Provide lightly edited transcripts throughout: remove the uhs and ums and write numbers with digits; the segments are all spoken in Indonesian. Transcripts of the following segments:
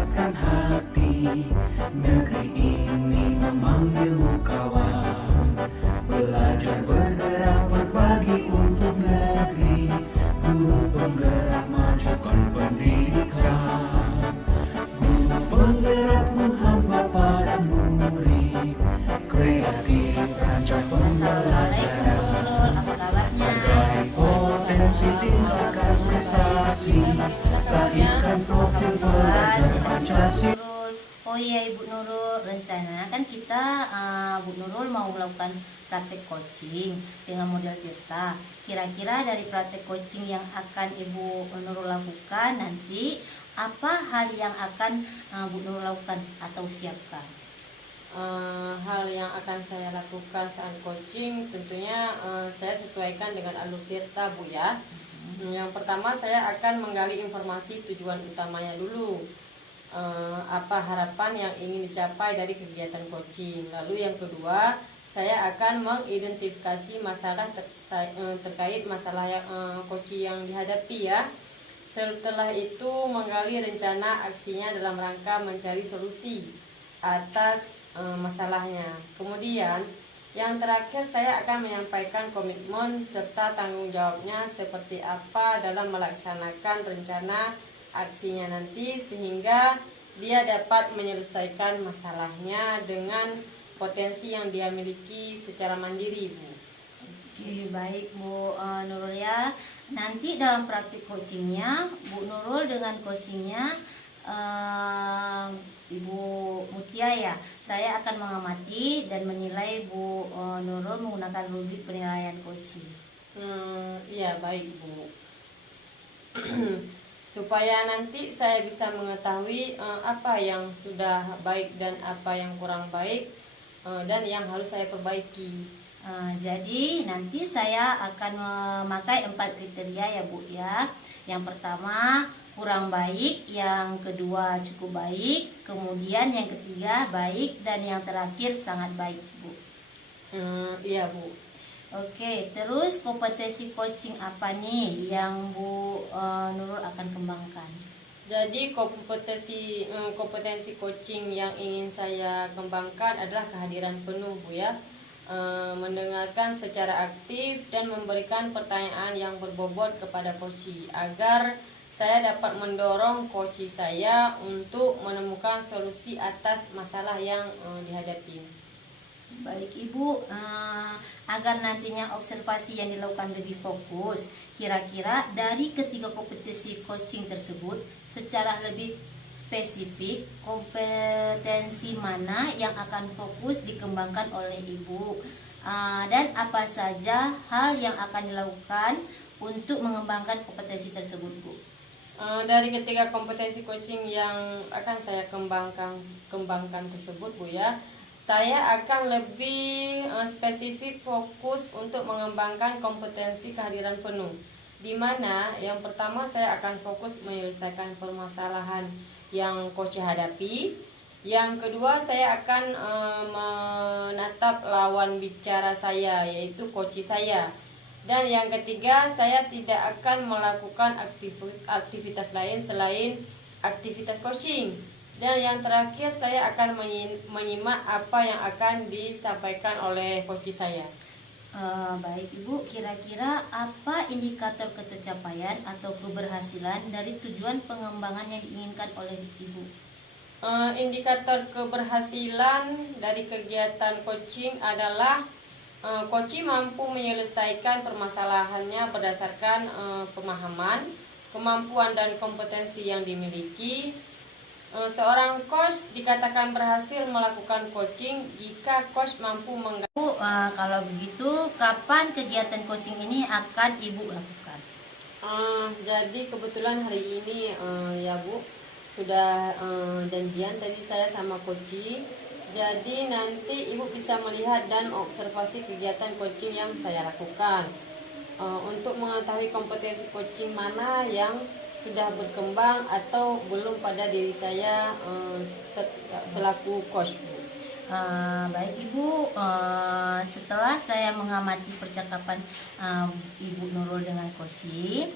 menggerakkan hati. Negeri ini memanggilmu kawan, belajar bergerak berbagi untuk negeri. Guru penggerak majukan pendidikan, guru penggerakmu hamba pada murid, kreatif rancang pembelajaran. Apa kabarnya? Hargai potensi, tingkatkan prestasi, lahirkan profil pelajar Pancasila. Oh iya Ibu Nurul, rencana kan kita Bu Nurul mau melakukan praktek coaching dengan model Tirta. Kira-kira dari praktek coaching yang akan Ibu Nurul lakukan nanti, apa hal yang akan Bu Nurul lakukan atau siapkan? Hal yang akan saya lakukan saat coaching tentunya saya sesuaikan dengan alur Tirta, Bu ya. Yang pertama saya akan menggali informasi tujuan utamanya dulu. Apa harapan yang ingin dicapai dari kegiatan coaching. Lalu yang kedua, saya akan mengidentifikasi masalah terkait masalah yang coaching yang dihadapi ya. Setelah itu menggali rencana aksinya dalam rangka mencari solusi atas masalahnya. Kemudian yang terakhir, saya akan menyampaikan komitmen serta tanggung jawabnya seperti apa dalam melaksanakan rencana aksinya nanti, sehingga dia dapat menyelesaikan masalahnya dengan potensi yang dia miliki secara mandiri, Bu. Oke, baik Bu Nurul ya. Nanti dalam praktik coachingnya, Bu Nurul dengan coachingnya Ibu Mutia ya, saya akan mengamati dan menilai Bu Nurul menggunakan rubrik penilaian coaching. Iya, baik Bu. Supaya nanti saya bisa mengetahui apa yang sudah baik dan apa yang kurang baik dan yang harus saya perbaiki. Jadi nanti saya akan memakai 4 kriteria ya Bu ya. Yang pertama kurang baik, yang kedua cukup baik, kemudian yang ketiga baik, dan yang terakhir sangat baik Bu. Iya Bu. Oke, terus kompetensi coaching apa nih yang Bu Nurul akan kembangkan? Jadi kompetensi coaching yang ingin saya kembangkan adalah kehadiran penuh Bu ya. Mendengarkan secara aktif dan memberikan pertanyaan yang berbobot kepada coach agar saya dapat mendorong coach saya untuk menemukan solusi atas masalah yang dihadapi. Baik Ibu, agar nantinya observasi yang dilakukan lebih fokus, kira-kira dari ketiga kompetensi coaching tersebut secara lebih spesifik, kompetensi mana yang akan fokus dikembangkan oleh Ibu, dan apa saja hal yang akan dilakukan untuk mengembangkan kompetensi tersebut Bu? Dari ketiga kompetensi coaching yang akan saya kembangkan tersebut Bu ya, saya akan lebih spesifik fokus untuk mengembangkan kompetensi kehadiran penuh, di mana yang pertama saya akan fokus menyelesaikan permasalahan yang coach hadapi. Yang kedua, saya akan menatap lawan bicara saya, yaitu coach saya. Dan yang ketiga, saya tidak akan melakukan aktivitas lain selain aktivitas coaching. Dan yang terakhir, saya akan menyimak apa yang akan disampaikan oleh coach saya. Baik Ibu, kira-kira apa indikator ketercapaian atau keberhasilan dari tujuan pengembangan yang diinginkan oleh Ibu? Indikator keberhasilan dari kegiatan coaching adalah coach mampu menyelesaikan permasalahannya berdasarkan pemahaman, kemampuan dan kompetensi yang dimiliki. Seorang coach dikatakan berhasil melakukan coaching jika coach mampu kalau begitu, kapan kegiatan coaching ini akan Ibu lakukan? Jadi kebetulan hari ini ya Bu, sudah janjian tadi saya sama coach. Jadi nanti Ibu bisa melihat dan observasi kegiatan coaching yang saya lakukan untuk mengetahui kompetensi coaching mana yang sudah berkembang atau belum pada diri saya selaku coach Bu. Baik Ibu, setelah saya mengamati percakapan Ibu Nurul dengan Kosi,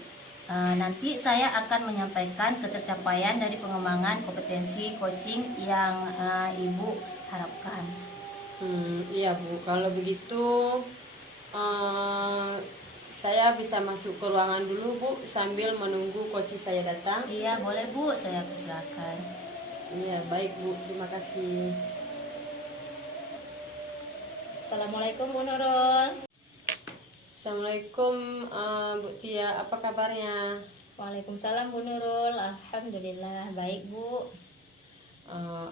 Nanti saya akan menyampaikan ketercapaian dari pengembangan kompetensi coaching yang Ibu harapkan. Iya Bu, kalau begitu saya bisa masuk ke ruangan dulu Bu sambil menunggu coaching saya datang. Iya, boleh Bu, saya persilakan. Iya, baik Bu, terima kasih. Assalamualaikum Bu Nurul. Assalamualaikum Bu Tia, apa kabarnya? Waalaikumsalam Bu Nurul. Alhamdulillah baik Bu.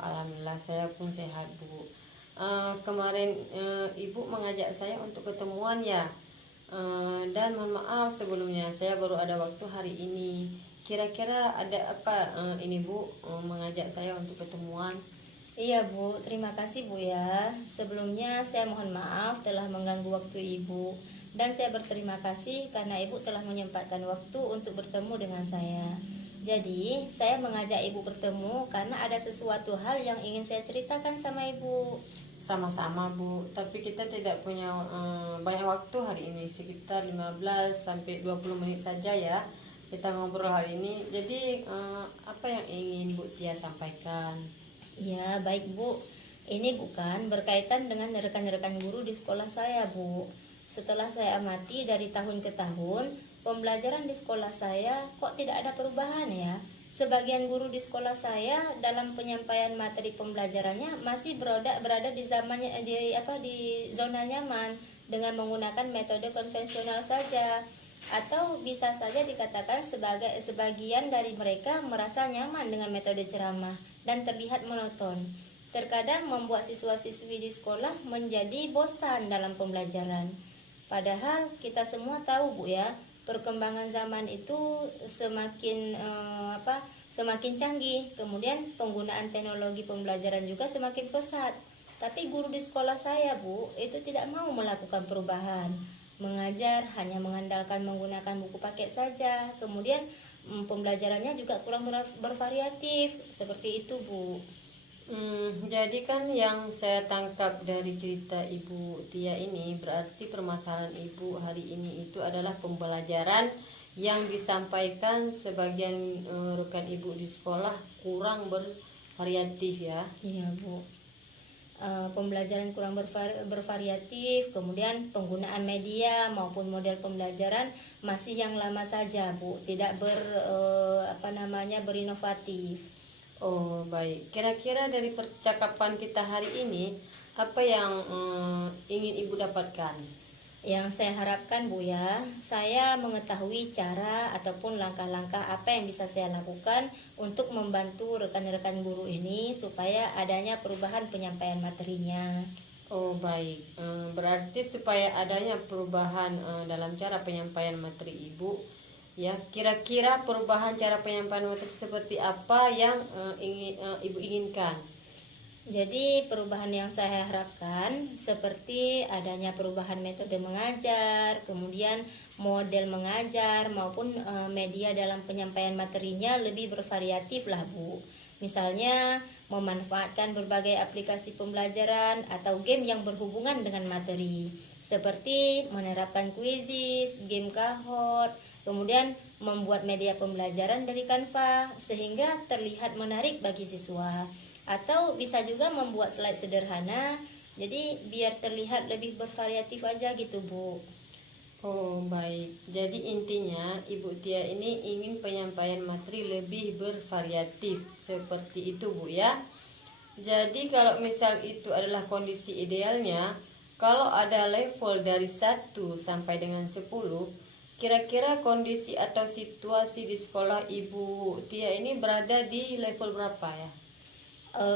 Alhamdulillah saya pun sehat Bu. Kemarin Ibu mengajak saya untuk ketemuan ya. Dan mohon maaf sebelumnya saya baru ada waktu hari ini. Kira-kira ada apa ini Bu mengajak saya untuk ketemuan? Iya Bu, terima kasih Bu ya. Sebelumnya saya mohon maaf telah mengganggu waktu Ibu. Dan saya berterima kasih karena Ibu telah menyempatkan waktu untuk bertemu dengan saya. Jadi, saya mengajak Ibu bertemu karena ada sesuatu hal yang ingin saya ceritakan sama Ibu. Sama-sama Bu, tapi kita tidak punya banyak waktu hari ini, sekitar 15 sampai 20 menit saja ya. Kita ngobrol hari ini. Jadi apa yang ingin Bu Tia sampaikan? Iya, baik Bu. Ini bukan berkaitan dengan rekan-rekan guru di sekolah saya, Bu. Setelah saya amati dari tahun ke tahun, pembelajaran di sekolah saya kok tidak ada perubahan ya. Sebagian guru di sekolah saya dalam penyampaian materi pembelajarannya masih berada di zamannya di zona nyaman dengan menggunakan metode konvensional saja. Atau bisa saja dikatakan sebagian dari mereka merasa nyaman dengan metode ceramah dan terlihat monoton. Terkadang membuat siswa-siswi di sekolah menjadi bosan dalam pembelajaran. Padahal kita semua tahu Bu ya, perkembangan zaman itu semakin canggih. Kemudian penggunaan teknologi pembelajaran juga semakin pesat. Tapi guru di sekolah saya Bu, itu tidak mau melakukan perubahan. Mengajar hanya mengandalkan menggunakan buku paket saja. Kemudian pembelajarannya juga kurang bervariatif. Seperti itu Bu. Jadi kan yang saya tangkap dari cerita Ibu Tia ini berarti permasalahan Ibu hari ini itu adalah pembelajaran yang disampaikan sebagian rekan Ibu di sekolah kurang bervariatif ya. Iya Bu. Pembelajaran kurang bervariatif, kemudian penggunaan media maupun model pembelajaran masih yang lama saja Bu, tidak berinovatif. Oh baik, kira-kira dari percakapan kita hari ini apa yang ingin Ibu dapatkan? Yang saya harapkan Bu ya, saya mengetahui cara ataupun langkah-langkah apa yang bisa saya lakukan untuk membantu rekan-rekan guru ini supaya adanya perubahan penyampaian materinya. Oh baik, berarti supaya adanya perubahan dalam cara penyampaian materi Ibu, ya kira-kira perubahan cara penyampaian materi seperti apa yang Ibu inginkan? Jadi perubahan yang saya harapkan seperti adanya perubahan metode mengajar, kemudian model mengajar maupun media dalam penyampaian materinya lebih bervariatif lah Bu. Misalnya memanfaatkan berbagai aplikasi pembelajaran atau game yang berhubungan dengan materi, seperti menerapkan quizzes, game Kahoot, kemudian membuat media pembelajaran dari Canva sehingga terlihat menarik bagi siswa. Atau bisa juga membuat slide sederhana, jadi biar terlihat lebih bervariatif aja gitu Bu. Oh baik, jadi intinya Ibu Tia ini ingin penyampaian materi lebih bervariatif seperti itu Bu ya. Jadi kalau misal itu adalah kondisi idealnya, kalau ada level dari 1 sampai dengan 10, kira-kira kondisi atau situasi di sekolah Ibu Tia ini berada di level berapa ya?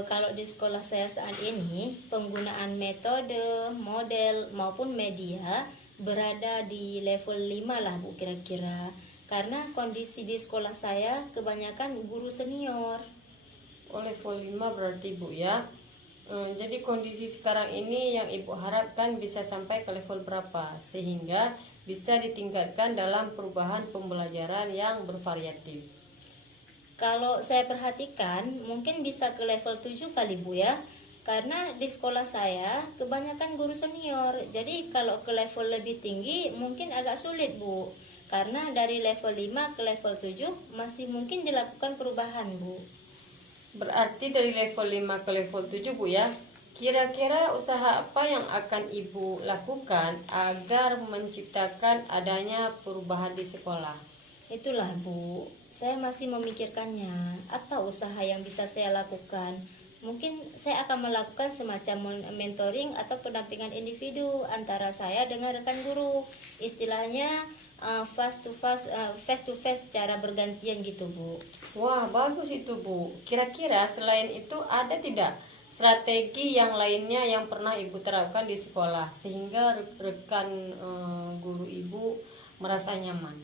Kalau di sekolah saya saat ini, penggunaan metode, model maupun media berada di level 5 lah Bu kira-kira. Karena kondisi di sekolah saya kebanyakan guru senior. Oh level 5 berarti Bu ya. Jadi kondisi sekarang ini yang Ibu harapkan bisa sampai ke level berapa sehingga bisa ditingkatkan dalam perubahan pembelajaran yang bervariatif? Kalau saya perhatikan mungkin bisa ke level 7 kali Bu ya. Karena di sekolah saya kebanyakan guru senior. Jadi kalau ke level lebih tinggi mungkin agak sulit Bu. Karena dari level 5 ke level 7 masih mungkin dilakukan perubahan, Bu. Berarti dari level 5 ke level 7, Bu ya. Kira-kira usaha apa yang akan Ibu lakukan agar menciptakan adanya perubahan di sekolah? Itulah, Bu, saya masih memikirkannya. Apa usaha yang bisa saya lakukan? Mungkin saya akan melakukan semacam mentoring atau pendampingan individu antara saya dengan rekan guru. Istilahnya face to face secara bergantian gitu, Bu. Wah, bagus itu, Bu. Kira-kira selain itu ada tidak strategi yang lainnya yang pernah Ibu terapkan di sekolah sehingga rekan guru Ibu merasa nyaman?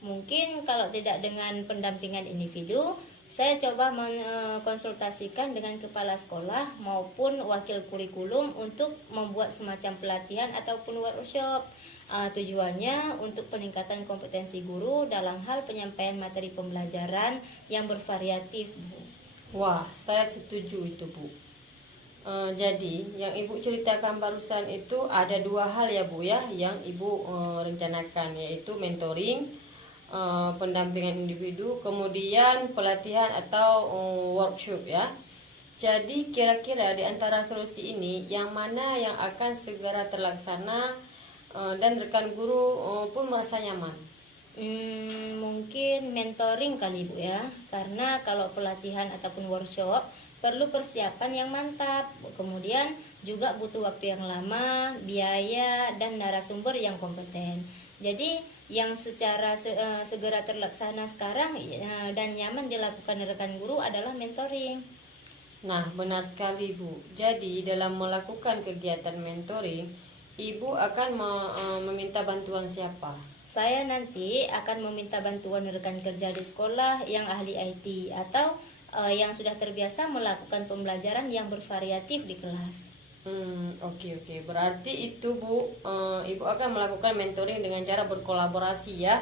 Mungkin kalau tidak dengan pendampingan individu, saya coba mengkonsultasikan dengan kepala sekolah maupun wakil kurikulum untuk membuat semacam pelatihan ataupun workshop. Tujuannya untuk peningkatan kompetensi guru dalam hal penyampaian materi pembelajaran yang bervariatif, Bu. Wah, saya setuju itu, Bu. Jadi yang Ibu ceritakan barusan itu ada dua hal ya, Bu ya, yang Ibu rencanakan, yaitu mentoring, pendampingan individu, kemudian pelatihan atau workshop ya. Jadi kira-kira di antara solusi ini yang mana yang akan segera terlaksana dan rekan guru pun merasa nyaman? Mungkin mentoring kali, Bu ya, karena kalau pelatihan ataupun workshop perlu persiapan yang mantap, kemudian juga butuh waktu yang lama, biaya, dan narasumber yang kompeten. Jadi yang secara segera terlaksana sekarang dan nyaman dilakukan rekan guru adalah mentoring. Nah, benar sekali, Bu. Jadi dalam melakukan kegiatan mentoring, Ibu akan meminta bantuan siapa? Saya nanti akan meminta bantuan rekan kerja di sekolah yang ahli IT atau yang sudah terbiasa melakukan pembelajaran yang bervariatif di kelas. Oke. Berarti itu, Bu, Ibu akan melakukan mentoring dengan cara berkolaborasi ya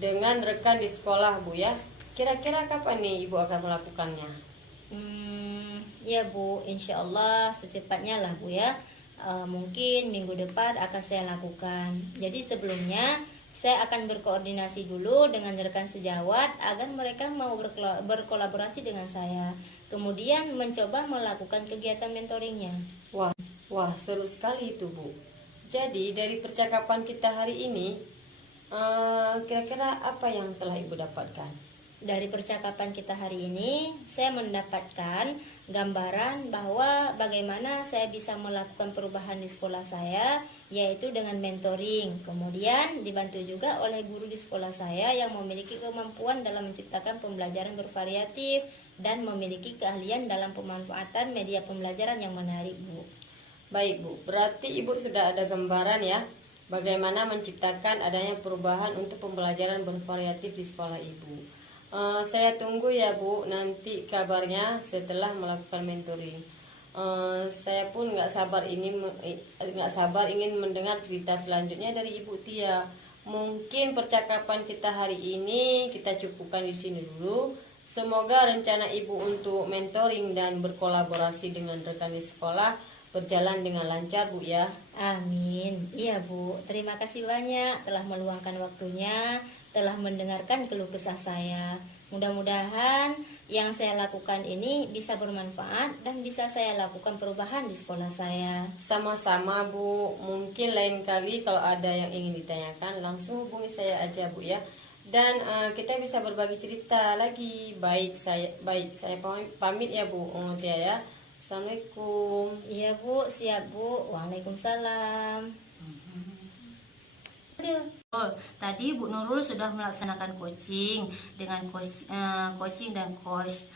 dengan rekan di sekolah, Bu ya. Kira-kira kapan nih Ibu akan melakukannya? Ya, Bu, insya Allah secepatnya lah, Bu ya. Mungkin minggu depan akan saya lakukan. Jadi sebelumnya saya akan berkoordinasi dulu dengan rekan sejawat agar mereka mau berkolaborasi dengan saya. Kemudian mencoba melakukan kegiatan mentoringnya. Wah, seru sekali itu, Bu. Jadi dari percakapan kita hari ini, kira-kira apa yang telah Ibu dapatkan? Dari percakapan kita hari ini, saya mendapatkan gambaran bahwa bagaimana saya bisa melakukan perubahan di sekolah saya, yaitu dengan mentoring. Kemudian dibantu juga oleh guru di sekolah saya yang memiliki kemampuan dalam menciptakan pembelajaran bervariatif dan memiliki keahlian dalam pemanfaatan media pembelajaran yang menarik, Bu. Baik, Bu. Berarti Ibu sudah ada gambaran ya bagaimana menciptakan adanya perubahan untuk pembelajaran bervariatif di sekolah Ibu. Saya tunggu ya, Bu, nanti kabarnya setelah melakukan mentoring. Saya pun nggak sabar ingin mendengar cerita selanjutnya dari Ibu Tia. Mungkin percakapan kita hari ini kita cukupkan di sini dulu. Semoga rencana Ibu untuk mentoring dan berkolaborasi dengan rekan di sekolah berjalan dengan lancar, Bu ya. Amin. Iya, Bu. Terima kasih banyak telah meluangkan waktunya, telah mendengarkan keluh kesah saya. Mudah-mudahan yang saya lakukan ini bisa bermanfaat dan bisa saya lakukan perubahan di sekolah saya. Sama-sama, Bu. Mungkin lain kali kalau ada yang ingin ditanyakan langsung hubungi saya aja, Bu ya. Dan kita bisa berbagi cerita lagi. Baik saya pamit ya, Bu Tia ya. Assalamualaikum. Iya, Bu, siap, Bu. Waalaikumsalam. Tadi Bu Nurul sudah melaksanakan coaching dengan coaching dan coach.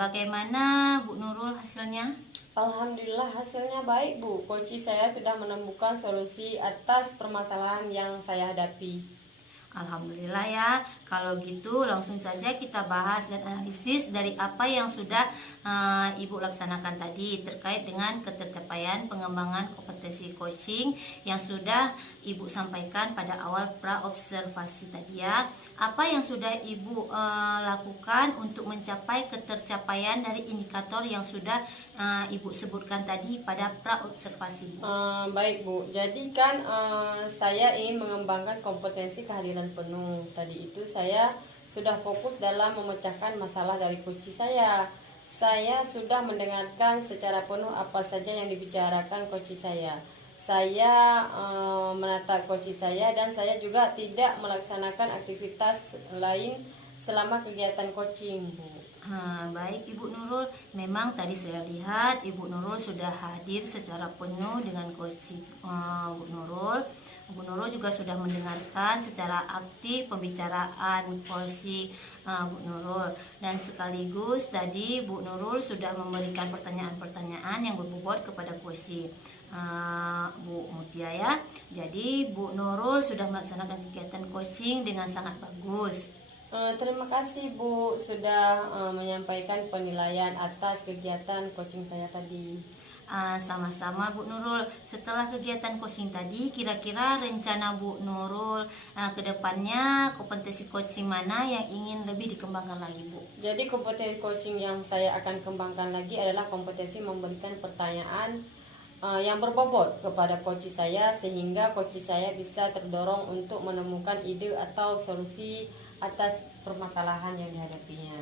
Bagaimana Bu Nurul hasilnya? Alhamdulillah hasilnya baik, Bu. Coach saya sudah menemukan solusi atas permasalahan yang saya hadapi. Alhamdulillah ya. Kalau gitu langsung saja kita bahas dan analisis dari apa yang sudah Ibu laksanakan tadi terkait dengan ketercapaian pengembangan kompetensi coaching yang sudah Ibu sampaikan pada awal pra-observasi tadi ya. Apa yang sudah Ibu lakukan untuk mencapai ketercapaian dari indikator yang sudah Ibu sebutkan tadi pada pra-observasi, Bu? Baik Bu, jadi kan saya ingin mengembangkan kompetensi kehadiran penuh. Tadi itu saya sudah fokus dalam memecahkan masalah dari coach saya. Saya sudah mendengarkan secara penuh apa saja yang dibicarakan coach saya. Saya menata coach saya dan saya juga tidak melaksanakan aktivitas lain selama kegiatan coaching, Bu. Baik Ibu Nurul, memang tadi saya lihat Ibu Nurul sudah hadir secara penuh dengan coaching Bu Nurul. Bu Nurul juga sudah mendengarkan secara aktif pembicaraan coaching Bu Nurul, dan sekaligus tadi Bu Nurul sudah memberikan pertanyaan-pertanyaan yang berbobot kepada coaching Bu Mutia ya. Jadi Bu Nurul sudah melaksanakan kegiatan coaching dengan sangat bagus. Terima kasih Bu sudah menyampaikan penilaian atas kegiatan coaching saya tadi. Sama-sama Bu Nurul. Setelah kegiatan coaching tadi, kira-kira rencana Bu Nurul ke depannya kompetensi coaching mana yang ingin lebih dikembangkan lagi, Bu? Jadi kompetensi coaching yang saya akan kembangkan lagi adalah kompetensi memberikan pertanyaan yang berbobot kepada coach saya sehingga coach saya bisa terdorong untuk menemukan ide atau solusi atas permasalahan yang dihadapinya.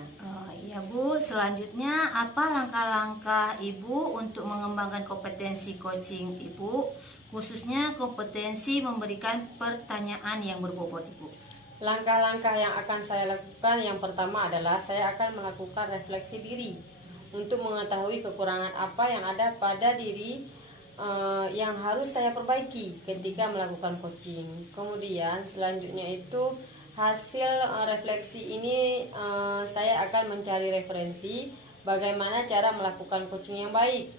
Iya Bu, selanjutnya apa langkah-langkah Ibu untuk mengembangkan kompetensi coaching Ibu, khususnya kompetensi memberikan pertanyaan yang berbobot Ibu? Langkah-langkah yang akan saya lakukan yang pertama adalah saya akan melakukan refleksi diri untuk mengetahui kekurangan apa yang ada pada diri yang harus saya perbaiki ketika melakukan coaching. Kemudian selanjutnya itu hasil refleksi ini saya akan mencari referensi bagaimana cara melakukan coaching yang baik,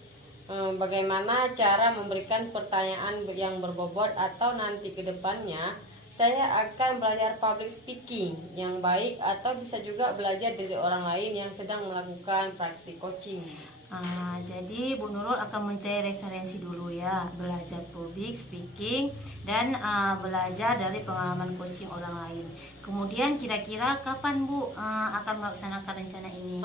bagaimana cara memberikan pertanyaan yang berbobot, atau nanti ke depannya saya akan belajar public speaking yang baik, atau bisa juga belajar dari orang lain yang sedang melakukan praktik coaching. Jadi Bu Nurul akan mencari referensi dulu ya, belajar public speaking dan belajar dari pengalaman coaching orang lain. Kemudian kira-kira kapan Bu akan melaksanakan rencana ini?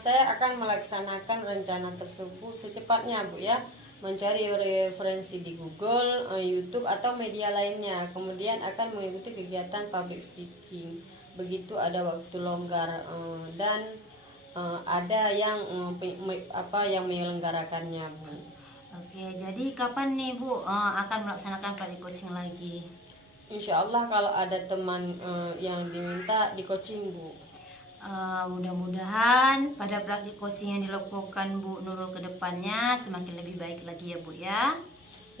Saya akan melaksanakan rencana tersebut secepatnya Bu ya, mencari referensi di Google, YouTube atau media lainnya. Kemudian akan mengikuti kegiatan public speaking begitu ada waktu longgar dan ada yang yang menyelenggarakannya Bu. Oke, jadi kapan nih Bu akan melaksanakan praktik coaching lagi? Insya Allah kalau ada teman yang diminta di coaching Bu. Mudah-mudahan pada praktik coaching yang dilakukan Bu Nurul ke depannya semakin lebih baik lagi ya Bu ya.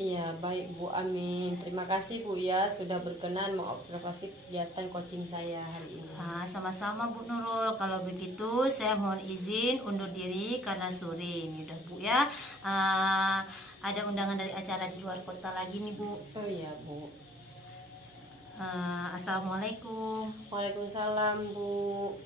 Iya baik Bu, amin. Terima kasih Bu ya sudah berkenan mengobservasi kegiatan coaching saya hari ini. Sama-sama Bu Nurul. Kalau begitu saya mohon izin undur diri karena sore ini udah Bu ya. Ada undangan dari acara di luar kota lagi nih Bu. Oh iya Bu. Assalamualaikum. Waalaikumsalam Bu.